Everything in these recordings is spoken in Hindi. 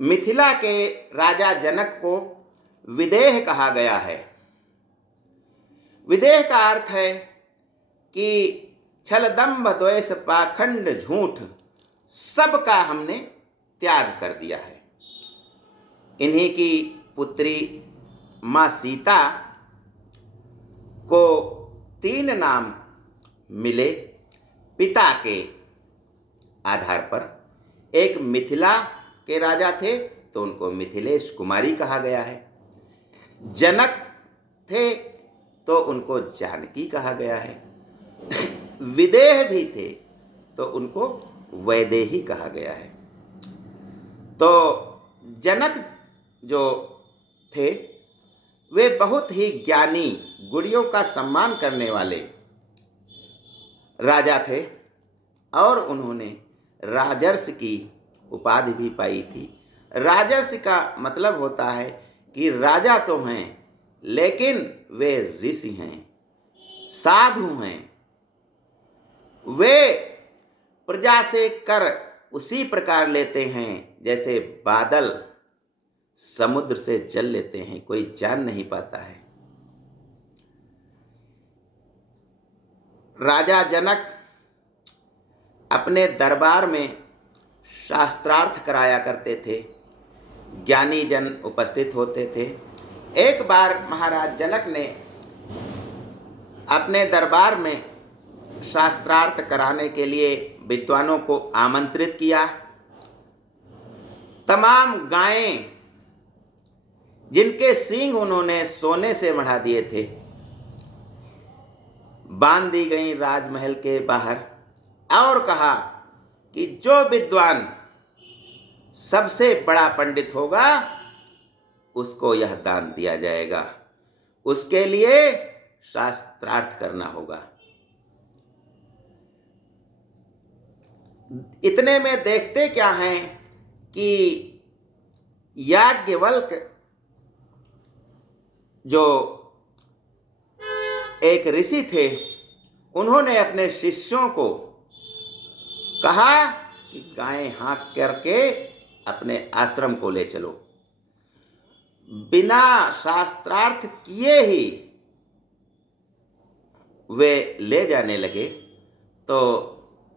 मिथिला के राजा जनक को विदेह कहा गया है। विदेह का अर्थ है कि छल दंभ द्वेष पाखंड झूठ सब का हमने त्याग कर दिया है। इन्हीं की पुत्री माँ सीता को 3 नाम मिले पिता के आधार पर। एक मिथिला के राजा थे तो उनको मिथिलेश कुमारी कहा गया है। जनक थे तो उनको जानकी कहा गया है। विदेह भी थे तो उनको वैदेही कहा गया है। तो जनक जो थे वे बहुत ही ज्ञानी, गुड़ियों का सम्मान करने वाले राजा थे और उन्होंने राजर्षि की उपाधि भी पाई थी। राजर्षि का मतलब होता है कि राजा तो हैं लेकिन वे ऋषि हैं, साधु हैं। वे प्रजा से कर उसी प्रकार लेते हैं जैसे बादल समुद्र से जल लेते हैं, कोई जान नहीं पाता है। राजा जनक अपने दरबार में शास्त्रार्थ कराया करते थे, ज्ञानी जन उपस्थित होते थे। एक बार महाराज जनक ने अपने दरबार में शास्त्रार्थ कराने के लिए विद्वानों को आमंत्रित किया। तमाम गायें जिनके सींग उन्होंने सोने से मढ़ा दिए थे बांध दी गई राजमहल के बाहर और कहा कि जो विद्वान सबसे बड़ा पंडित होगा उसको यह दान दिया जाएगा, उसके लिए शास्त्रार्थ करना होगा। इतने में देखते क्या हैं कि याज्ञवल्क्य जो एक ऋषि थे उन्होंने अपने शिष्यों को कहा कि गायें हाँक करके अपने आश्रम को ले चलो। बिना शास्त्रार्थ किए ही वे ले जाने लगे। तो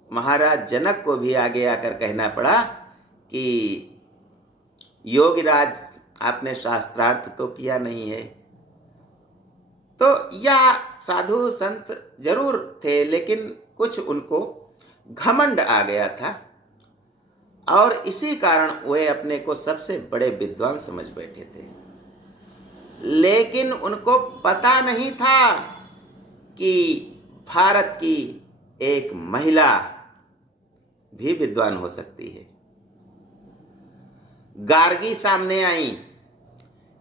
महाराज जनक को भी आगे आकर कहना पड़ा कि योगीराज आपने शास्त्रार्थ तो किया नहीं है। तो यह साधु संत जरूर थे लेकिन कुछ उनको घमंड आ गया था और इसी कारण वे अपने को सबसे बड़े विद्वान समझ बैठे थे। लेकिन उनको पता नहीं था कि भारत की एक महिला भी विद्वान हो सकती है। गार्गी सामने आई,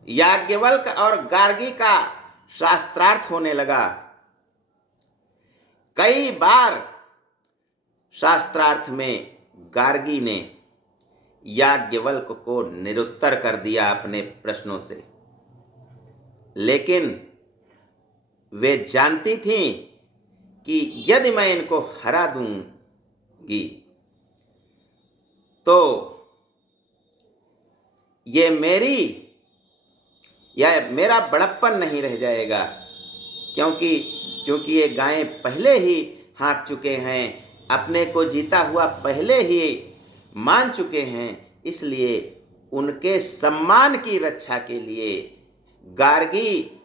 याज्ञवल्क्य और गार्गी का शास्त्रार्थ होने लगा। कई बार शास्त्रार्थ में गार्गी ने याज्ञवल्क्य को निरुत्तर कर दिया अपने प्रश्नों से, लेकिन वे जानती थीं कि यदि मैं इनको हरा दूंगी तो ये मेरा बड़प्पन नहीं रह जाएगा, क्योंकि ये गायें पहले ही हाँक चुके हैं, अपने को जीता हुआ पहले ही मान चुके हैं। इसलिए उनके सम्मान की रक्षा के लिए गार्गी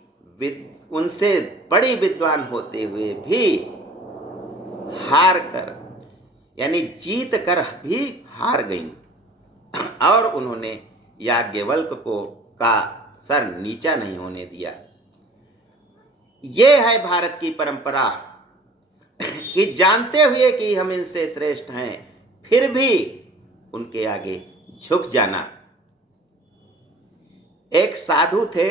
उनसे बड़ी विद्वान होते हुए भी हार कर यानी जीत कर भी हार गईं और उन्होंने याज्ञवल्क्य का सर नीचा नहीं होने दिया। ये है भारत की परंपरा कि जानते हुए कि हम इनसे श्रेष्ठ हैं फिर भी उनके आगे झुक जाना। एक साधु थे,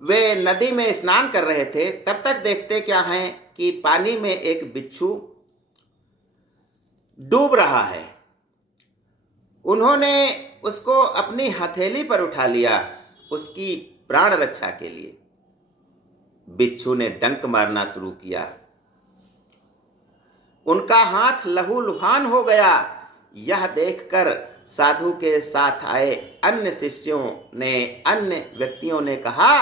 वे नदी में स्नान कर रहे थे। तब तक देखते क्या हैं कि पानी में एक बिच्छू डूब रहा है। उन्होंने उसको अपनी हथेली पर उठा लिया उसकी प्राण रक्षा के लिए। बिच्छू ने डंक मारना शुरू किया, उनका हाथ लहूलुहान हो गया। यह देखकर साधु के साथ आए अन्य शिष्यों ने, अन्य व्यक्तियों ने कहा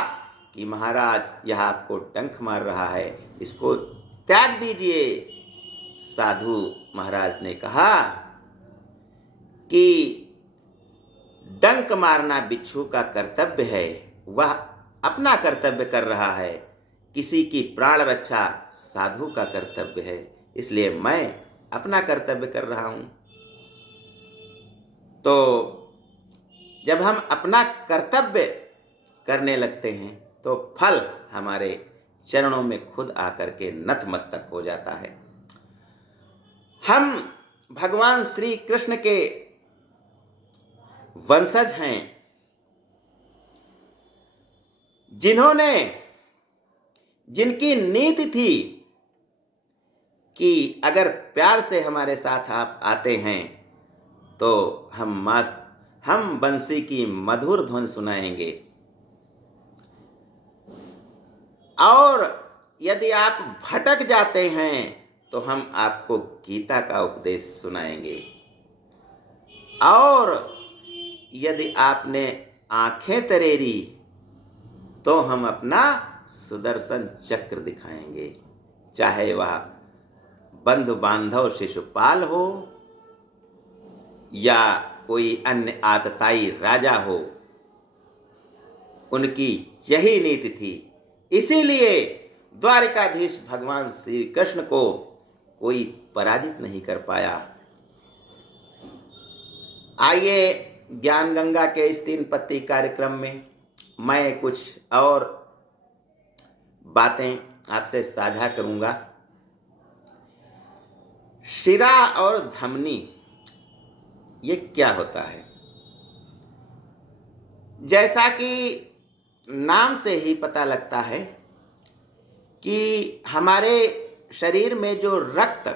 कि महाराज यह आपको डंक मार रहा है, इसको त्याग दीजिए। साधु महाराज ने कहा कि डंक मारना बिच्छू का कर्तव्य है, वह अपना कर्तव्य कर रहा है, किसी की प्राण रक्षा साधु का कर्तव्य है, इसलिए मैं अपना कर्तव्य कर रहा हूं। तो जब हम अपना कर्तव्य करने लगते हैं तो फल हमारे चरणों में खुद आकर के नतमस्तक हो जाता है। हम भगवान श्री कृष्ण के वंशज हैं, जिनकी नीति थी कि अगर प्यार से हमारे साथ आप आते हैं तो हम बंसी की मधुर धुन सुनाएंगे, और यदि आप भटक जाते हैं तो हम आपको गीता का उपदेश सुनाएंगे, और यदि आपने आंखें तरेरी तो हम अपना सुदर्शन चक्र दिखाएंगे, चाहे वह बंधु बांधव शिशुपाल हो या कोई अन्य आतताई राजा हो। उनकी यही नीति थी, इसीलिए द्वारिकाधीश भगवान श्री कृष्ण को कोई पराजित नहीं कर पाया। आइए ज्ञान गंगा के इस 3 पत्ती कार्यक्रम में मैं कुछ और बातें आपसे साझा करूंगा। शिरा और धमनी ये क्या होता है? जैसा कि नाम से ही पता लगता है कि हमारे शरीर में जो रक्त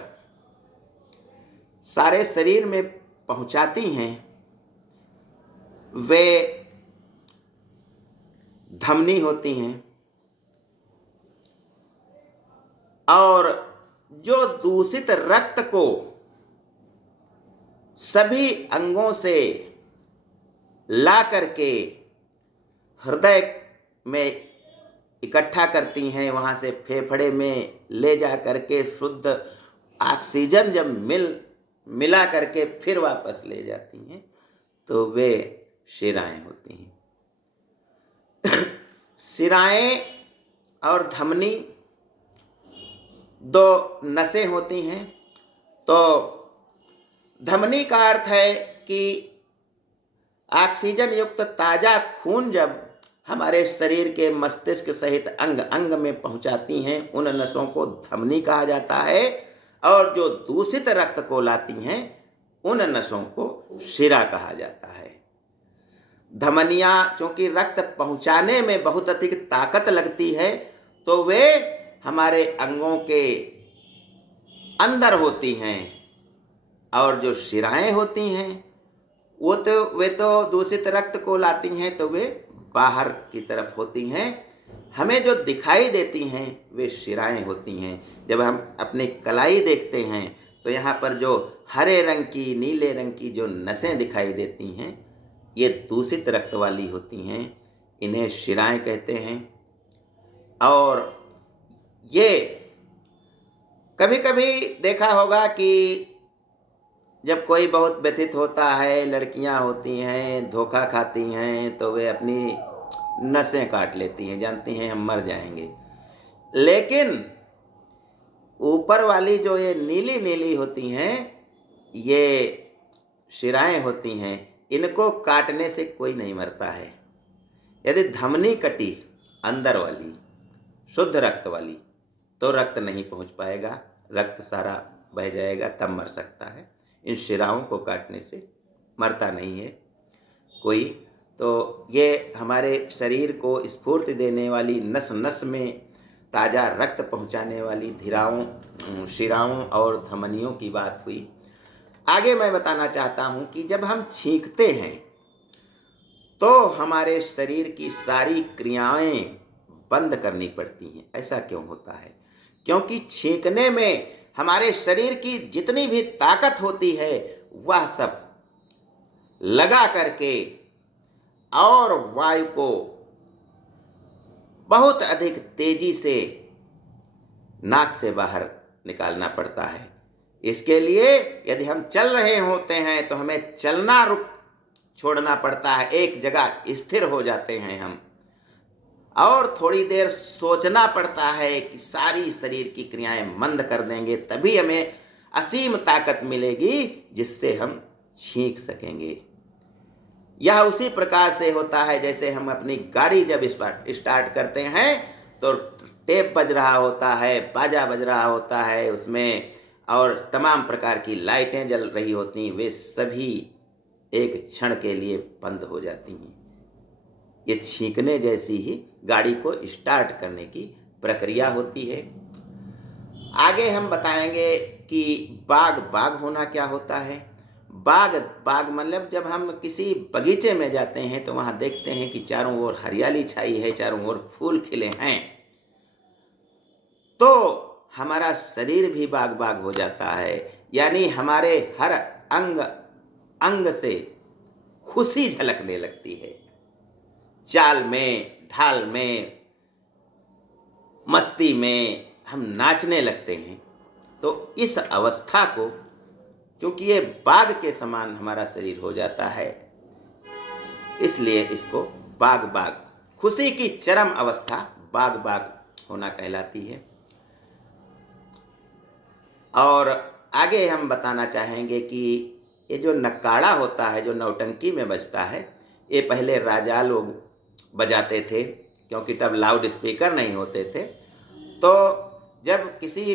सारे शरीर में पहुंचाती हैं वे धमनी होती हैं, और जो दूषित रक्त को सभी अंगों से ला करके हृदय में इकट्ठा करती हैं, वहाँ से फेफड़े में ले जा करके शुद्ध ऑक्सीजन जब मिला करके फिर वापस ले जाती हैं, तो वे शिराएं होती हैं। शिराएं और धमनी 2 नसें होती हैं। तो धमनी का अर्थ है कि ऑक्सीजन युक्त ताज़ा खून जब हमारे शरीर के मस्तिष्क सहित अंग अंग में पहुंचाती हैं, उन नसों को धमनी कहा जाता है, और जो दूषित रक्त को लाती हैं उन नसों को शिरा कहा जाता है। धमनियाँ चूँकि रक्त पहुंचाने में बहुत अधिक ताकत लगती है, तो वे हमारे अंगों के अंदर होती हैं, और जो शिराएं होती हैं वे तो दूषित रक्त को लाती हैं, तो वे बाहर की तरफ होती हैं। हमें जो दिखाई देती हैं वे शिराएं होती हैं। जब हम अपनी कलाई देखते हैं तो यहाँ पर जो हरे रंग की, नीले रंग की जो नसें दिखाई देती हैं, ये दूषित रक्त वाली होती हैं, इन्हें शिराएं कहते हैं। और ये कभी कभी देखा होगा कि जब कोई बहुत व्यथित होता है, लड़कियां होती हैं, धोखा खाती हैं, तो वे अपनी नसें काट लेती हैं, जानती हैं हम मर जाएंगे। लेकिन ऊपर वाली जो ये नीली नीली होती हैं, ये शिराएं होती हैं, इनको काटने से कोई नहीं मरता है। यदि धमनी कटी अंदर वाली शुद्ध रक्त वाली, तो रक्त नहीं पहुंच पाएगा, रक्त सारा बह जाएगा, तब मर सकता है। इन शिराओं को काटने से मरता नहीं है कोई। तो ये हमारे शरीर को स्फूर्ति देने वाली, नस नस में ताज़ा रक्त पहुंचाने वाली धीराओं, शिराओं और धमनियों की बात हुई। आगे मैं बताना चाहता हूं कि जब हम छींकते हैं तो हमारे शरीर की सारी क्रियाएं बंद करनी पड़ती हैं। ऐसा क्यों होता है? क्योंकि छींकने में हमारे शरीर की जितनी भी ताकत होती है वह सब लगा करके और वायु को बहुत अधिक तेजी से नाक से बाहर निकालना पड़ता है। इसके लिए यदि हम चल रहे होते हैं तो हमें चलना रुक छोड़ना पड़ता है, एक जगह स्थिर हो जाते हैं हम, और थोड़ी देर सोचना पड़ता है कि सारी शरीर की क्रियाएं मंद कर देंगे, तभी हमें असीम ताकत मिलेगी जिससे हम छींक सकेंगे। यह उसी प्रकार से होता है जैसे हम अपनी गाड़ी जब स्टार्ट करते हैं तो टेप बज रहा होता है, बाजा बज रहा होता है उसमें, और तमाम प्रकार की लाइटें जल रही होती हैं, वे सभी एक क्षण के लिए बंद हो जाती हैं। ये छींकने जैसी ही गाड़ी को स्टार्ट करने की प्रक्रिया होती है। आगे हम बताएंगे कि बाग होना क्या होता है। बाग मतलब जब हम किसी बगीचे में जाते हैं तो वहाँ देखते हैं कि चारों ओर हरियाली छाई है, चारों ओर फूल खिले हैं, तो हमारा शरीर भी बाग हो जाता है। यानी हमारे हर अंग से खुशी झलकने लगती है, चाल में, ढाल में, मस्ती में हम नाचने लगते हैं। तो इस अवस्था को, क्योंकि ये बाग के समान हमारा शरीर हो जाता है, इसलिए इसको बाग खुशी की चरम अवस्था बाग होना कहलाती है। और आगे हम बताना चाहेंगे कि ये जो नक्काड़ा होता है, जो नौटंकी में बजता है, ये पहले राजा लोग बजाते थे, क्योंकि तब लाउड स्पीकर नहीं होते थे। तो जब किसी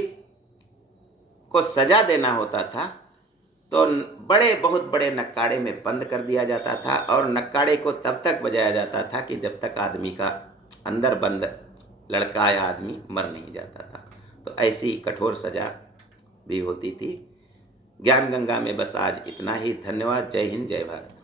को सजा देना होता था तो बहुत बड़े नक्काड़े में बंद कर दिया जाता था, और नक्काड़े को तब तक बजाया जाता था कि जब तक आदमी का अंदर बंद लड़का या आदमी मर नहीं जाता था। तो ऐसी कठोर सजा भी होती थी। ज्ञान गंगा में बस आज इतना ही। धन्यवाद। जय हिंद, जय भारत।